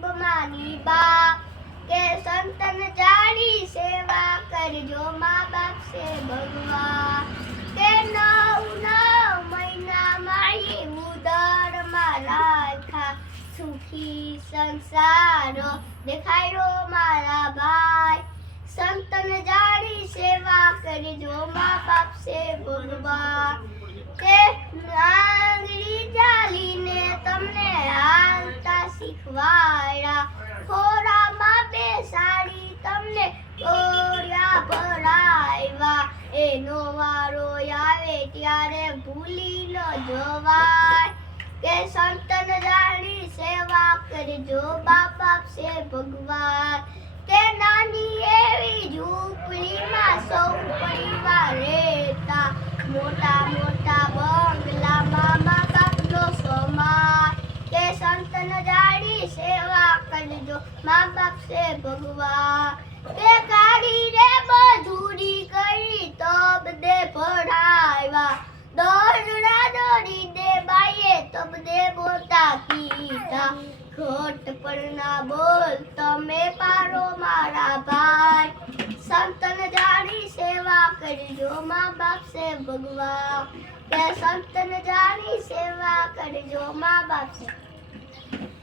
જરા મારા ગરીબ માની બા, કે સંતન જાણી સેવા કરજો મા બાપ સે ભગવા કે નવ નવ મહિના મારી ઉદર મારા સુખી સંસારો દેખાયો મારા ભાઈ. સંતન જાણી સેવા કરજો મા બાપ સે ભગવા કે હાલતા શીખવાડ્યા ખોરામાં બેસાડી તમને ગોળ્યા ભરાવ્યા એનો વારો આવે ત્યારે ભૂલી ન જવાય. કે સંતન જાણી સેવા કરજો, બાપ આપશે ભગવાન. कनजाड़ी सेवा कर जो माँ बाप से भगवा के रे मजूरी करी तो दे पढ़ावा। दौड़ा दौड़ी दे बाये तब दे बोता कीता खोट पर ना बोल तो मैं पारो मारा भाई। संतन जारी सेवा कर जो माँ बाप से भगवा के संतन जारी सेवा कर जो माँ बाप से